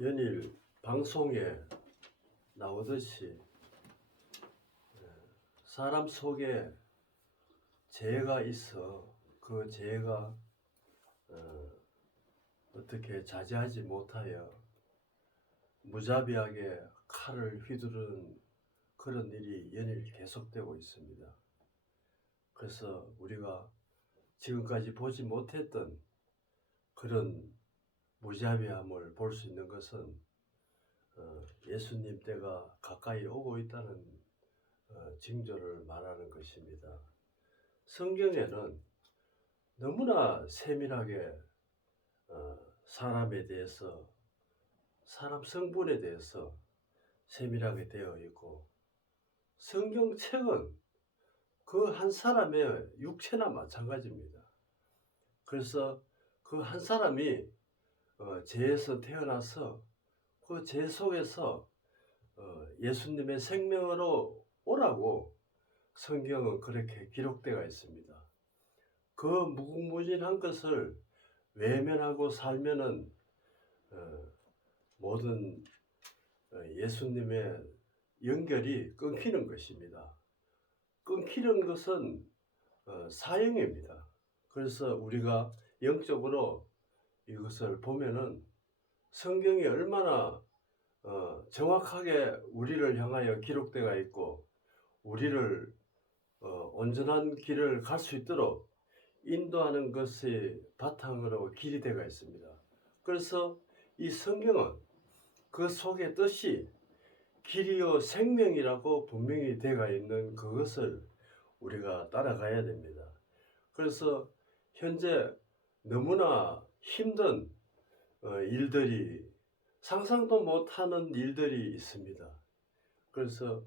연일 방송에 나오듯이 사람 속에 죄가 있어 그 죄가 어떻게 자제하지 못하여 무자비하게 칼을 휘두르는 그런 일이 연일 계속되고 있습니다. 그래서 우리가 지금까지 보지 못했던 그런 무자비함을 볼 수 있는 것은 예수님 때가 가까이 오고 있다는 징조를 말하는 것입니다. 성경에는 너무나 세밀하게 사람에 대해서, 사람 성분에 대해서 세밀하게 되어 있고, 성경책은 그 한 사람의 육체나 마찬가지입니다. 그래서 그 한 사람이 죄에서 태어나서 그 죄 속에서 예수님의 생명으로 오라고 성경은 그렇게 기록되어 있습니다. 그 무궁무진한 것을 외면하고 살면은 모든 예수님의 연결이 끊기는 것입니다. 끊기는 것은 사형입니다. 그래서 우리가 영적으로 이것을 보면은 성경이 얼마나 정확하게 우리를 향하여 기록되어 있고 우리를 온전한 길을 갈 수 있도록 인도하는 것이 바탕으로 길이 되어 있습니다. 그래서 이 성경은 그 속의 뜻이 길이요 생명이라고 분명히 되어 있는 그것을 우리가 따라가야 됩니다. 그래서 현재 너무나 힘든 일들이, 상상도 못하는 일들이 있습니다. 그래서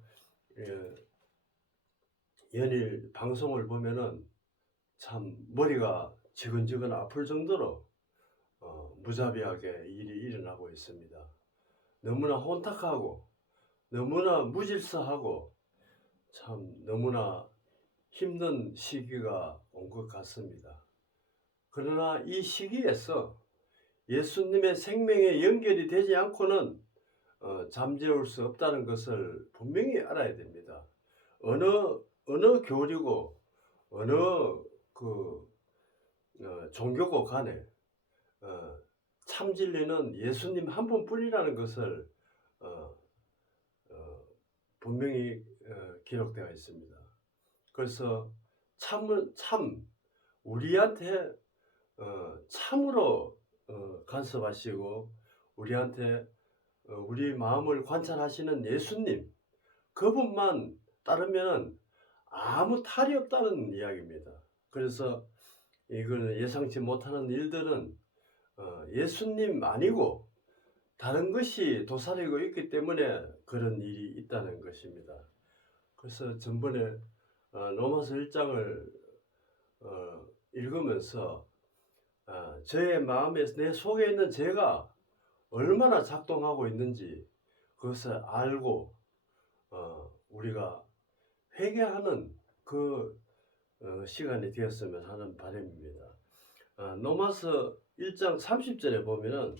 연일 방송을 보면은 참 머리가 지근지근 아플 정도로 무자비하게 일이 일어나고 있습니다. 너무나 혼탁하고 너무나 무질서하고 참 너무나 힘든 시기가 온 것 같습니다. 그러나 이 시기에서 예수님의 생명에 연결이 되지 않고는 잠재울 수 없다는 것을 분명히 알아야 됩니다. 어느 교리고 어느 종교고 간에 참 진리는 예수님 한 분뿐이라는 것을 분명히 기록되어 있습니다. 그래서 우리한테 참으로 간섭하시고 우리한테 우리 마음을 관찰하시는 예수님, 그분만 따르면 아무 탈이 없다는 이야기입니다. 그래서 이거는 예상치 못하는 일들은 예수님 아니고 다른 것이 도사리고 있기 때문에 그런 일이 있다는 것입니다. 그래서 전번에 로마서 1장을 읽으면서 저의 마음에, 내 속에 있는 죄가 얼마나 작동하고 있는지 그것을 알고 우리가 회개하는 그 시간이 되었으면 하는 바람입니다. 로마서 1장 30절에 보면은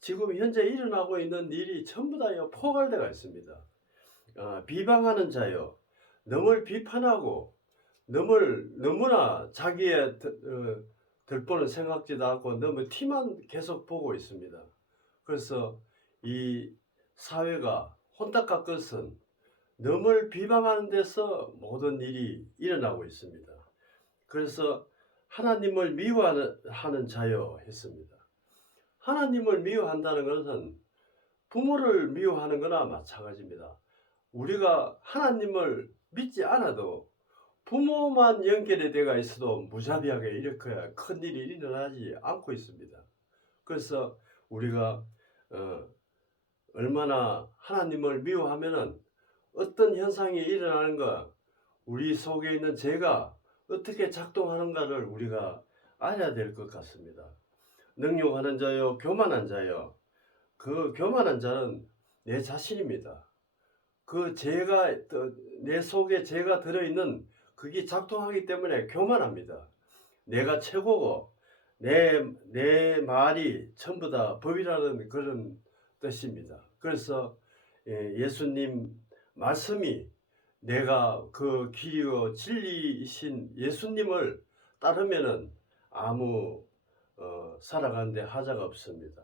지금 현재 일어나고 있는 일이 전부 다 포괄되어 있습니다. 비방하는 자요, 너를 비판하고 너무나 자기의 덜보는 생각지도 않고 너무 티만 계속 보고 있습니다. 그래서 이 사회가 혼탁한 것은 너를 비방하는 데서 모든 일이 일어나고 있습니다. 그래서 하나님을 미워하는 자요 했습니다. 하나님을 미워한다는 것은 부모를 미워하는 거나 마찬가지입니다. 우리가 하나님을 믿지 않아도 부모만 연결이 되어 있어도 무자비하게 이렇게 큰 일이 일어나지 않고 있습니다. 그래서 우리가 얼마나 하나님을 미워하면은 어떤 현상이 일어나는가, 우리 속에 있는 죄가 어떻게 작동하는가를 우리가 알아야 될 것 같습니다. 능욕하는 자요, 교만한 자요. 그 교만한 자는 내 자신입니다. 그 죄가 내 속에 죄가 들어있는 그게 작동하기 때문에 교만합니다. 내가 최고고 내 말이 전부 다 법이라는 그런 뜻입니다. 그래서 예수님 말씀이 내가 그 길이요 진리이신 예수님을 따르면은 아무 살아가는데 하자가 없습니다.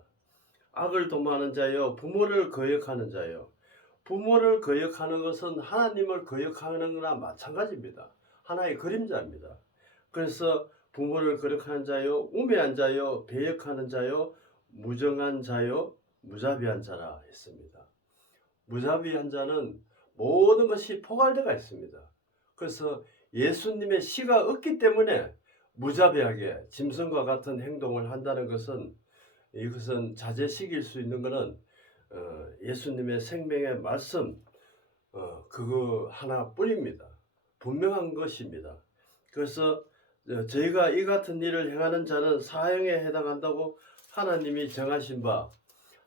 악을 도모하는 자여 부모를 거역하는 자여. 부모를 거역하는 것은 하나님을 거역하는 거나 마찬가지입니다. 하나의 그림자입니다. 그래서 부모를 거역하는 자여 우매한 자여 배역하는 자여 무정한 자여 무자비한 자라 했습니다. 무자비한 자는 모든 것이 포괄되어 있습니다. 그래서 예수님의 씨가 없기 때문에 무자비하게 짐승과 같은 행동을 한다는 것은 이것은 자제식일 수 있는 것은 예수님의 생명의 말씀 그거 하나뿐입니다. 분명한 것입니다. 그래서 저희가 이 같은 일을 행하는 자는 사형에 해당한다고 하나님이 정하신 바,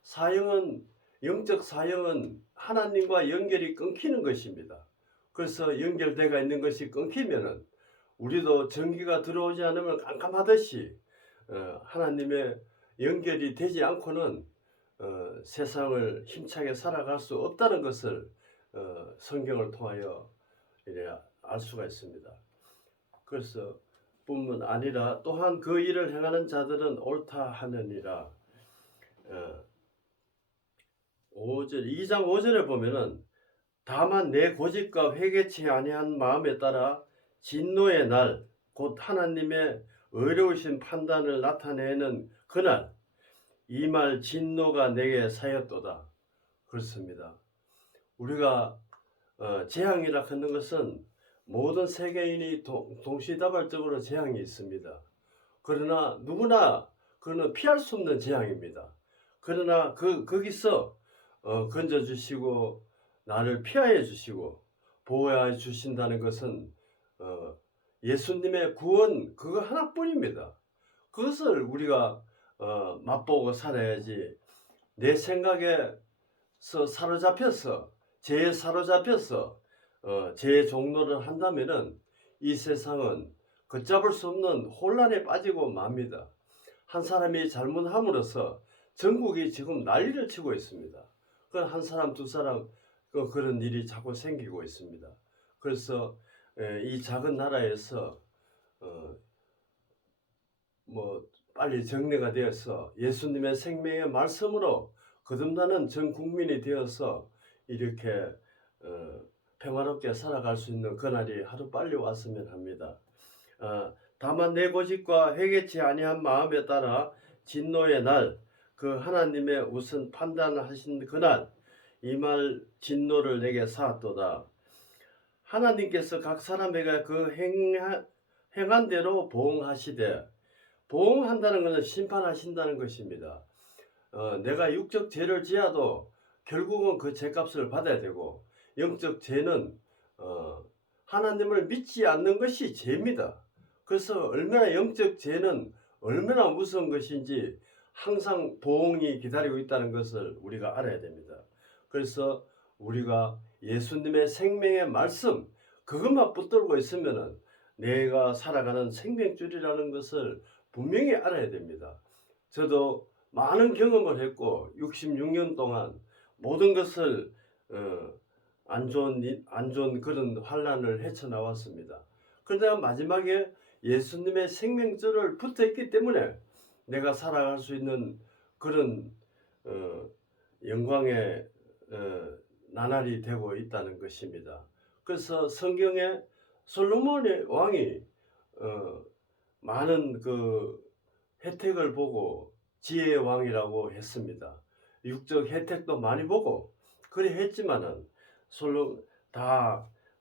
사형은 영적 사형은 하나님과 연결이 끊기는 것입니다. 그래서 연결되어 있는 것이 끊기면은 우리도 전기가 들어오지 않으면 깜깜하듯이 하나님의 연결이 되지 않고는 세상을 힘차게 살아갈 수 없다는 것을 성경을 통하여 이래 알 수가 있습니다. 그래서 뿐만 아니라 또한 그 일을 행하는 자들은 옳다 하느니라. 2장 5절에 보면은 다만 내 고집과 회개치 아니한 마음에 따라 진노의 날 곧 하나님의 의로우신 판단을 나타내는 그날 이 말 진노가 내게 사였도다. 그렇습니다. 우리가 재앙이라 하는 것은 모든 세계인이 동시다발적으로 재앙이 있습니다. 그러나 누구나 그는 피할 수 없는 재앙입니다. 그러나 거기서 건져주시고 나를 피하여 주시고 보호해 주신다는 것은 예수님의 구원 그거 하나뿐입니다. 그것을 우리가 맛보고 살아야지. 내 생각에서 사로잡혀서 죄에 사로잡혀서 죄의 종로를 한다면은 이 세상은 걷잡을 수 없는 혼란에 빠지고 맙니다. 한 사람이 잘못함으로써 전국이 지금 난리를 치고 있습니다. 한 사람 두 사람 그런 일이 자꾸 생기고 있습니다. 그래서 이 작은 나라에서 빨리 정리가 되어서 예수님의 생명의 말씀으로 거듭나는 전 국민이 되어서 이렇게 평화롭게 살아갈 수 있는 그날이 하루빨리 왔으면 합니다. 다만 내 고집과 회개치 아니한 마음에 따라 진노의 날 그 하나님의 우선 판단하신 그날 이 말 진노를 내게 사았도다. 하나님께서 각 사람에게 그 행한 대로 보응하시되, 보응한다는 것은 심판하신다는 것입니다. 내가 육적 죄를 지어도 결국은 그 죄값을 받아야 되고, 영적 죄는 하나님을 믿지 않는 것이 죄입니다. 그래서 얼마나 영적 죄는 얼마나 무서운 것인지 항상 보응이 기다리고 있다는 것을 우리가 알아야 됩니다. 그래서 우리가 예수님의 생명의 말씀 그것만 붙들고 있으면은 내가 살아가는 생명줄이라는 것을 분명히 알아야 됩니다. 저도 많은 경험을 했고 66년 동안 모든 것을 안 좋은 그런 환란을 헤쳐나왔습니다. 그러다가 마지막에 예수님의 생명줄을 붙어있기 때문에 내가 살아갈 수 있는 그런 영광의 나날이 되고 있다는 것입니다. 그래서 성경에 솔로몬의 왕이 많은 그 혜택을 보고 지혜의 왕이라고 했습니다. 육적 혜택도 많이 보고 그래 했지만은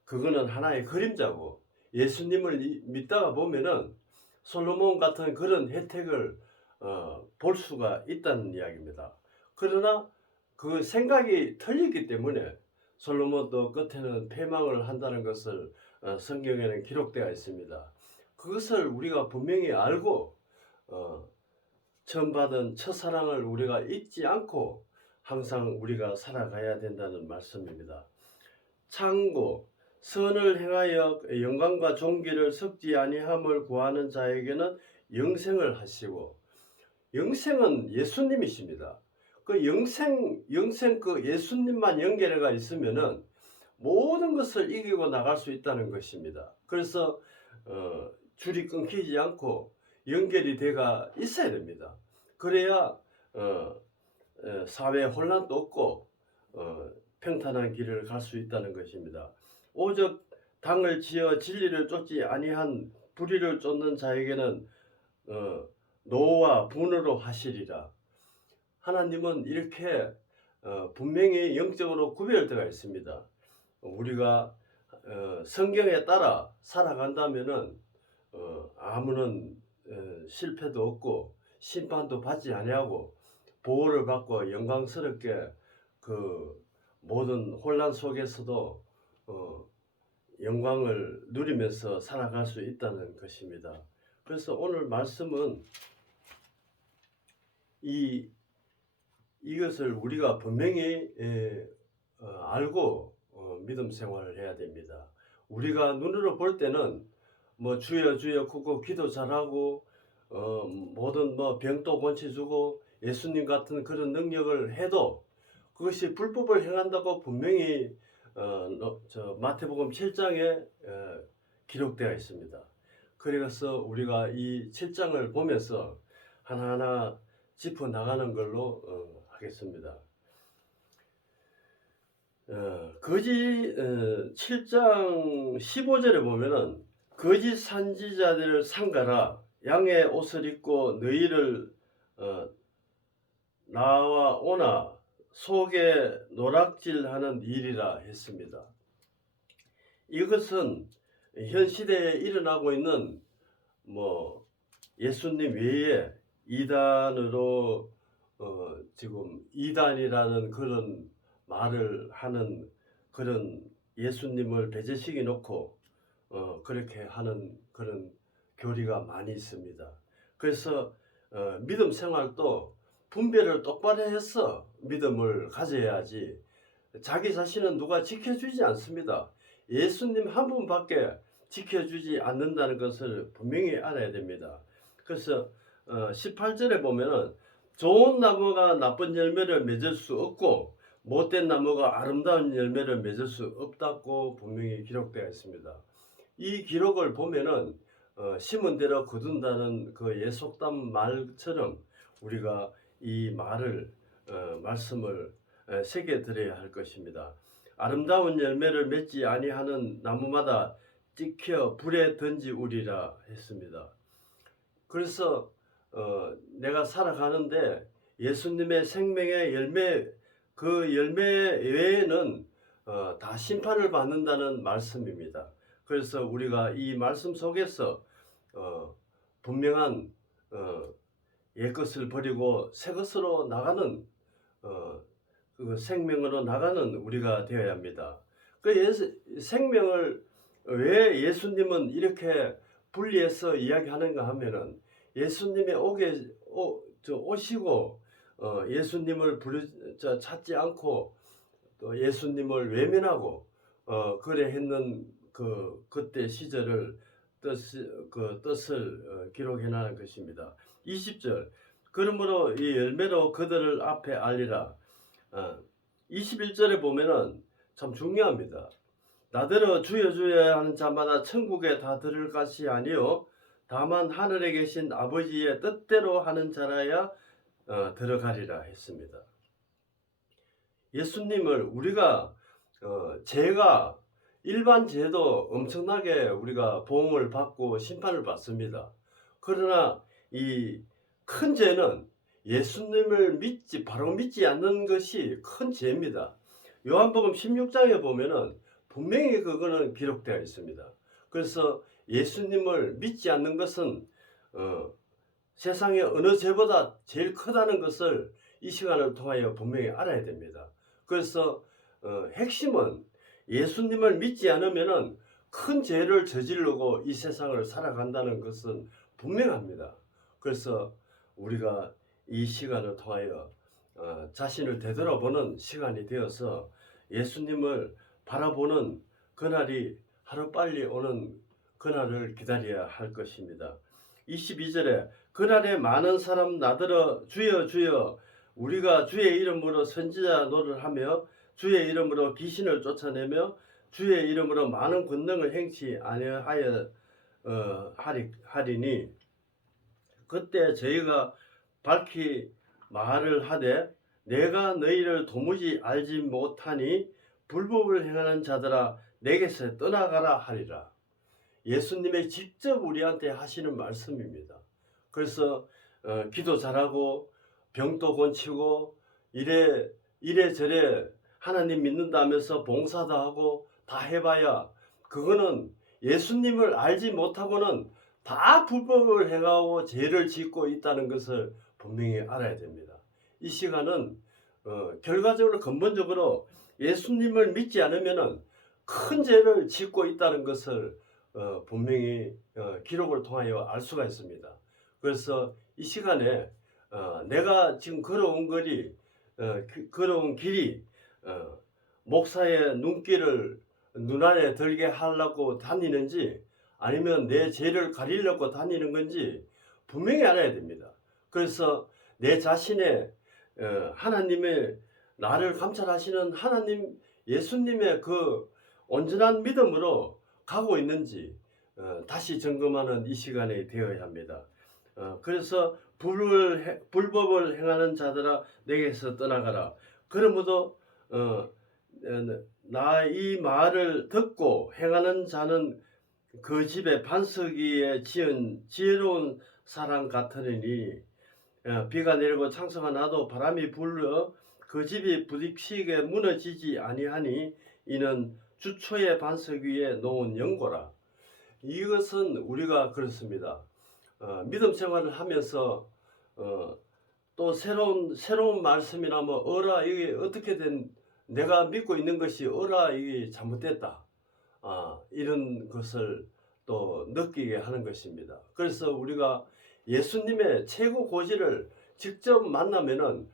그거는 하나의 그림자고 예수님을 믿다가 보면은 솔로몬 같은 그런 혜택을 볼 수가 있다는 이야기입니다. 그러나 그 생각이 틀리기 때문에 솔로몬도 끝에는 패망을 한다는 것을 성경에는 기록되어 있습니다. 그것을 우리가 분명히 알고 처음 받은 첫사랑을 우리가 잊지 않고 항상 우리가 살아가야 된다는 말씀입니다. 창고 선을 행하여 영광과 존귀를 섞지 아니함을 구하는 자에게는 영생을 하시고, 영생은 예수님이십니다. 그 영생 그 예수님만 연결해가 있으면은 모든 것을 이기고 나갈 수 있다는 것입니다. 그래서 줄이 끊기지 않고 연결이 돼가 있어야 됩니다. 그래야 사회 혼란도 없고 평탄한 길을 갈 수 있다는 것입니다. 오직 당을 지어 진리를 쫓지 아니한 불의를 쫓는 자에게는 노와 분으로 하시리라. 하나님은 이렇게 분명히 영적으로 구별할 때가 있습니다. 우리가 성경에 따라 살아간다면은 아무런 실패도 없고 심판도 받지 아니하고 보호를 받고 영광스럽게 그 모든 혼란 속에서도 영광을 누리면서 살아갈 수 있다는 것입니다. 그래서 오늘 말씀은 이것을 우리가 분명히 알고 믿음 생활을 해야 됩니다. 우리가 눈으로 볼 때는 뭐 주여 주여 굽고 기도 잘하고 모든 뭐 병도 고쳐주고 예수님 같은 그런 능력을 해도 그것이 불법을 행한다고 분명히 마태복음 7장에 기록되어 있습니다. 그래서 우리가 이 7장을 보면서 하나하나 짚어 나가는 걸로 하겠습니다. 7장 15절에 보면은 거짓 선지자들을 삼가라. 양의 옷을 입고 너희를 나와 오나 속에 노락질하는 일이라 했습니다. 이것은 현 시대에 일어나고 있는 뭐 예수님 외에 이단으로 지금 이단이라는 그런 말을 하는 그런 예수님을 배제시켜 놓고 그렇게 하는 그런 교리가 많이 있습니다. 그래서 믿음 생활도 분별을 똑바로 해서 믿음을 가져야지 자기 자신은 누가 지켜주지 않습니다. 예수님 한 분밖에 지켜주지 않는다는 것을 분명히 알아야 됩니다. 그래서 18절에 보면은 좋은 나무가 나쁜 열매를 맺을 수 없고 못된 나무가 아름다운 열매를 맺을 수 없다고 분명히 기록되어 있습니다. 이 기록을 보면은 심은 대로 거둔다는 그 예속담 말처럼 우리가 이 말을 말씀을 새겨 들어야 할 것입니다. 아름다운 열매를 맺지 아니하는 나무마다 찍혀 불에 던지우리라 했습니다. 그래서 내가 살아가는데 예수님의 생명의 열매, 그 열매 외에는 다 심판을 받는다는 말씀입니다. 그래서 우리가 이 말씀 속에서 분명한 옛것을 버리고 새것으로 나가는 그 생명으로 나가는 우리가 되어야 합니다. 그 생명을 왜 예수님은 이렇게 분리해서 이야기하는가 하면은 예수님이 오시고 예수님을 찾지 않고 또 예수님을 외면하고 그래 했는 그때 시절을 뜻을 기록해 놓은 것입니다. 20절 그러므로 이 열매로 그들을 앞에 알리라. 21절에 보면은 참 중요합니다. 나더러 주여 주여 하는 자마다 천국에 다 들을 것이 아니요 다만 하늘에 계신 아버지의 뜻대로 하는 자라야 들어가리라 했습니다. 예수님을 우리가 죄가 일반 죄도 엄청나게 우리가 보응을 받고 심판을 받습니다. 그러나 이 큰 죄는 예수님을 바로 믿지 않는 것이 큰 죄입니다. 요한복음 16장에 보면은 분명히 그거는 기록되어 있습니다. 그래서 예수님을 믿지 않는 것은 세상의 어느 죄보다 제일 크다는 것을 이 시간을 통하여 분명히 알아야 됩니다. 그래서 핵심은 예수님을 믿지 않으면은 큰 죄를 저지르고 이 세상을 살아간다는 것은 분명합니다. 그래서 우리가 이 시간을 통하여 자신을 되돌아보는 시간이 되어서 예수님을 바라보는 그날이 하루빨리 오는 그날을 기다려야 할 것입니다. 22절에 그날에 많은 사람 나더러 주여 주여 우리가 주의 이름으로 선지자 노릇을 하며 주의 이름으로 귀신을 쫓아내며 주의 이름으로 많은 권능을 행치 아니하여 하리니 그때 저희가 밝히 말을 하되 내가 너희를 도무지 알지 못하니 불법을 행하는 자들아 내게서 떠나가라 하리라. 예수님의 직접 우리한테 하시는 말씀입니다. 그래서 기도 잘하고 병도 고치고 이래저래 하나님 믿는다면서 봉사도 하고 다 해봐야 그거는 예수님을 알지 못하고는 다 불법을 행하고 죄를 짓고 있다는 것을 분명히 알아야 됩니다. 이 시간은 결과적으로 근본적으로 예수님을 믿지 않으면 큰 죄를 짓고 있다는 것을 분명히 기록을 통하여 알 수가 있습니다. 그래서 이 시간에 내가 지금 걸어온 길이 목사의 눈길을 눈안에 들게 하려고 다니는지 아니면 내 죄를 가리려고 다니는 건지 분명히 알아야 됩니다. 그래서 내 자신의 하나님의 나를 감찰하시는 하나님 예수님의 그 온전한 믿음으로 가고 있는지 다시 점검하는 이 시간이 되어야 합니다. 그래서 불법을 행하는 자들아 내게서 떠나가라. 그러므로 나 이 말을 듣고 행하는 자는 그 집에 반석 위에 지은 지혜로운 사람 같으니 비가 내리고 창수가 나도 바람이 불러 그 집이 부딪히게 무너지지 아니하니 이는 주초의 반석 위에 놓은 연고라. 이것은 우리가 그렇습니다. 믿음 생활을 하면서 또 새로운 말씀이 나면 이게 어떻게 된 내가 믿고 있는 것이 이게 잘못됐다. 이런 것을 또 느끼게 하는 것입니다. 그래서 우리가 예수님의 최고 고지를 직접 만나면은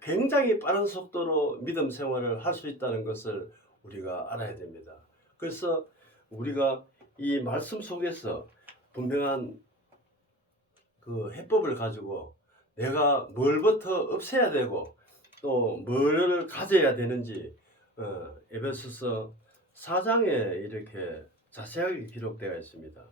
굉장히 빠른 속도로 믿음 생활을 할 수 있다는 것을 우리가 알아야 됩니다. 그래서 우리가 이 말씀 속에서 분명한 그 해법을 가지고 내가 뭘부터 없애야 되고 또 뭘 가져야 되는지 에베소서 4장에 이렇게 자세하게 기록되어 있습니다.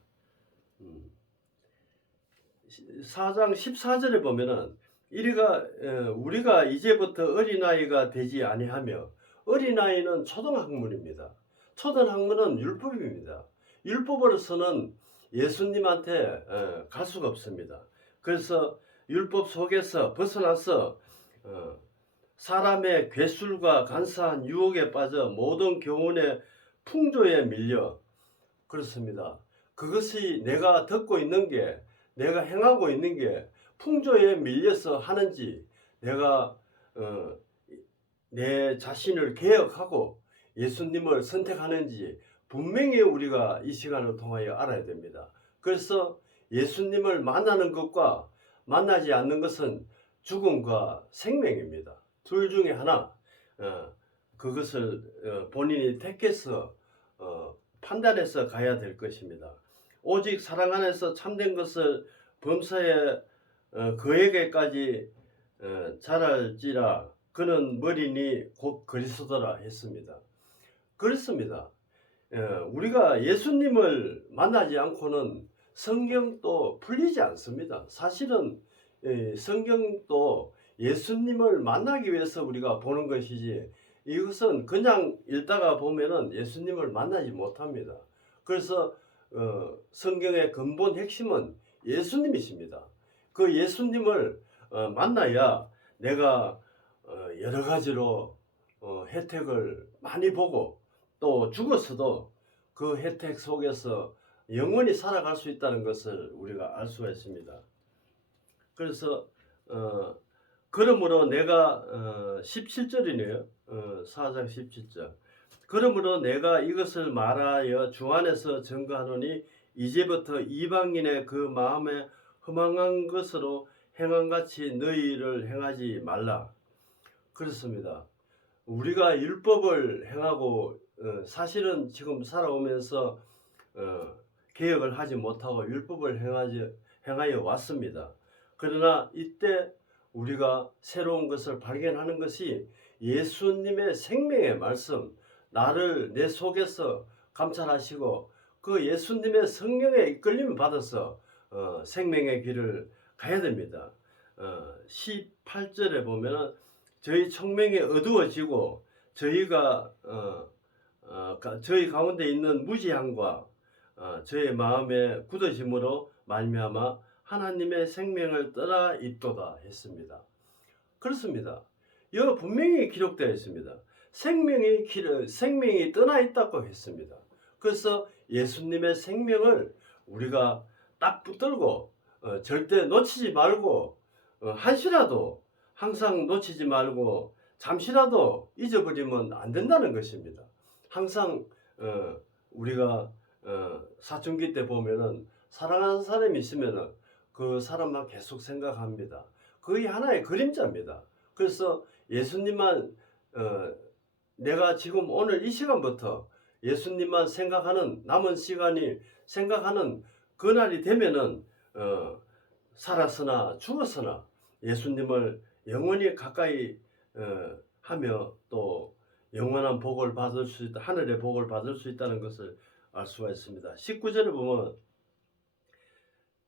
4장 14절에 보면은 우리가 이제부터 어린아이가 되지 아니하며 어린아이는 초등학문입니다. 초등학문은 율법입니다. 율법으로서는 예수님한테 갈 수가 없습니다. 그래서 율법 속에서 벗어나서 사람의 괴술과 간사한 유혹에 빠져 모든 교훈의 풍조에 밀려 그렇습니다. 그것이 내가 듣고 있는 게 내가 행하고 있는 게 풍조에 밀려서 하는지 내가 내 자신을 개혁하고 예수님을 선택하는지 분명히 우리가 이 시간을 통하여 알아야 됩니다. 그래서 예수님을 만나는 것과 만나지 않는 것은 죽음과 생명입니다. 둘 중에 하나 그것을 본인이 택해서 판단해서 가야 될 것입니다. 오직 사랑 안에서 참된 것을 범사에 그에게까지 자랄지라 그는 머리니 곧 그리스도라 했습니다. 그렇습니다. 우리가 예수님을 만나지 않고는 성경도 풀리지 않습니다. 사실은 성경도 예수님을 만나기 위해서 우리가 보는 것이지 이것은 그냥 읽다가 보면은 예수님을 만나지 못합니다. 그래서 성경의 근본 핵심은 예수님이십니다. 그 예수님을 만나야 내가 여러 가지로 혜택을 많이 보고 또 죽었어도 그 혜택 속에서 영원히 살아갈 수 있다는 것을 우리가 알 수가 있습니다. 그래서 그러므로 내가 17절이네요. 4장 17절. 그러므로 내가 이것을 말하여 주 안에서 증거하노니 이제부터 이방인의 그 마음에 허망한 것으로 행함같이 너희를 행하지 말라. 그렇습니다. 우리가 율법을 행하고 사실은 지금 살아오면서 개혁을 하지 못하고 율법을 행하여 왔습니다. 그러나 이때 우리가 새로운 것을 발견하는 것이 예수님의 생명의 말씀, 나를 내 속에서 감찰하시고 그 예수님의 성령의 이끌림을 받아서 생명의 길을 가야 됩니다. 18절에 보면은 저희 청명이 어두워지고 저희가 저희 가운데 있는 무지함과 저희 마음의 굳어짐으로 말미암아 하나님의 생명을 떠나 있도다 했습니다. 그렇습니다. 여기 분명히 기록되어 있습니다. 생명이 떠나 있다고 했습니다. 그래서 예수님의 생명을 우리가 딱 붙들고 절대 놓치지 말고 한시라도 항상 놓치지 말고 잠시라도 잊어버리면 안 된다는 것입니다. 항상 우리가 사춘기 때 보면은 사랑하는 사람이 있으면은 그 사람만 계속 생각합니다. 그게 하나의 그림자입니다. 그래서 예수님만 내가 지금 오늘 이 시간부터 예수님만 생각하는 남은 시간이 생각하는 그날이 되면은 살았으나 죽었으나 예수님을 영원히 가까이 하며 또 영원한 복을 받을 수 있다, 하늘의 복을 받을 수 있다는 것을 알 수가 있습니다. 19절에 보면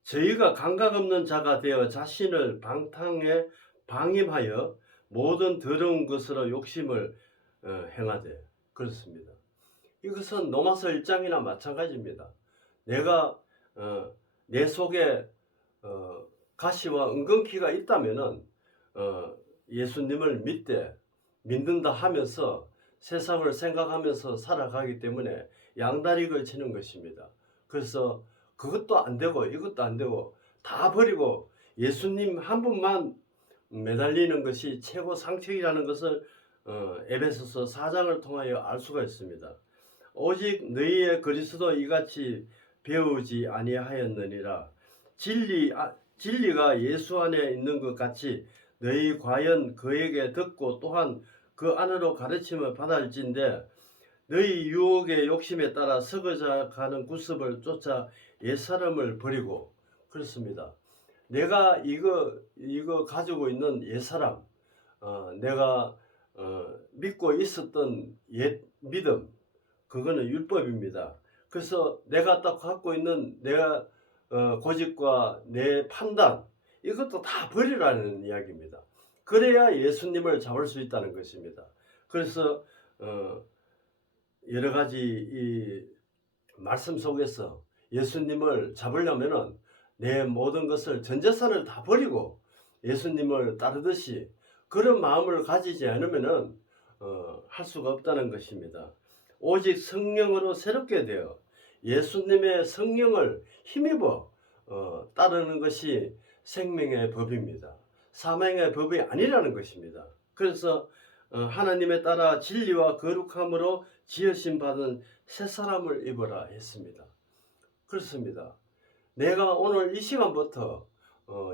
저희가 감각 없는 자가 되어 자신을 방탕에 방임하여 모든 더러운 것으로 욕심을 행하되 그렇습니다. 이것은 로마서 1장이나 마찬가지입니다. 내가 내 속에 가시와 은근키가 있다면은 예수님을 믿는다 하면서 세상을 생각하면서 살아가기 때문에 양다리 걸치는 것입니다. 그래서 그것도 안 되고 이것도 안 되고 다 버리고 예수님 한 분만 매달리는 것이 최고 상책이라는 것을 에베소서 4장을 통하여 알 수가 있습니다. 오직 너희의 그리스도 이같이 배우지 아니하였느니라. 진리가 예수 안에 있는 것 같이 너희 과연 그에게 듣고 또한 그 안으로 가르침을 받을진대 너희 유혹의 욕심에 따라 썩어져 가는 구습을 쫓아 옛사람을 버리고 그렇습니다. 내가 이거 가지고 있는 옛사람, 내가 믿고 있었던 옛 믿음, 그거는 율법입니다. 그래서 내가 딱 갖고 있는 내가 고집과 내 판단, 이것도 다 버리라는 이야기입니다. 그래야 예수님을 잡을 수 있다는 것입니다. 그래서 여러 가지 이 말씀 속에서 예수님을 잡으려면은 내 모든 것을 전 재산을 다 버리고 예수님을 따르듯이 그런 마음을 가지지 않으면은 할 수가 없다는 것입니다. 오직 성령으로 새롭게 되어 예수님의 성령을 힘입어 따르는 것이 생명의 법입니다. 사망의 법이 아니라는 것입니다. 그래서 하나님에 따라 진리와 거룩함으로 지으심 받은 새 사람을 입어라 했습니다. 그렇습니다. 내가 오늘 이 시간부터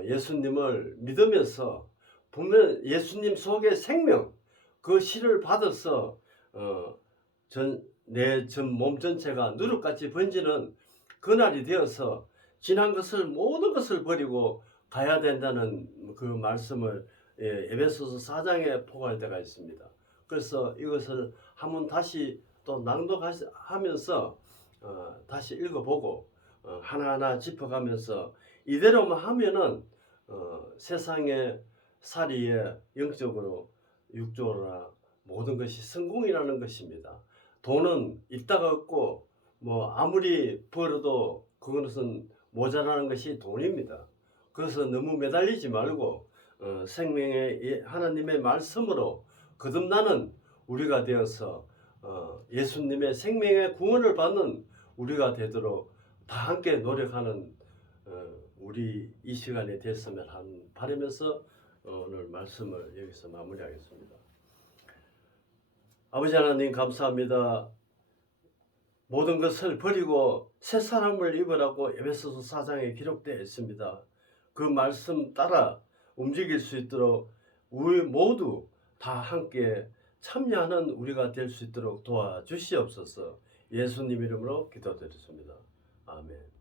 예수님을 믿으면서 보면 예수님 속의 생명 그 실을 받아서 내 몸 전체가 누룩같이 번지는 그날이 되어서 지난 것을 모든 것을 버리고 가야 된다는 그 말씀을 에베소서 4장에 포괄 때가 있습니다. 그래서 이것을 한번 다시 또 낭독하면서 다시 읽어보고 하나하나 짚어가면서 이대로만 하면은 세상의 살이에 영적으로 육적으로나 모든 것이 성공이라는 것입니다. 돈은 있다가 없고 뭐 아무리 벌어도 그것은 모자라는 것이 돈입니다. 그래서 너무 매달리지 말고 생명의 하나님의 말씀으로 거듭나는 우리가 되어서 예수님의 생명의 구원을 받는 우리가 되도록 다 함께 노력하는 우리 이 시간이 됐으면 바라면서 오늘 말씀을 여기서 마무리하겠습니다. 아버지 하나님 감사합니다. 모든 것을 버리고 새 사람을 입으라고 에베소서 4장에 기록되어 있습니다. 그 말씀 따라 움직일 수 있도록 우리 모두 다 함께 참여하는 우리가 될 수 있도록 도와주시옵소서. 예수님 이름으로 기도드렸습니다. 아멘.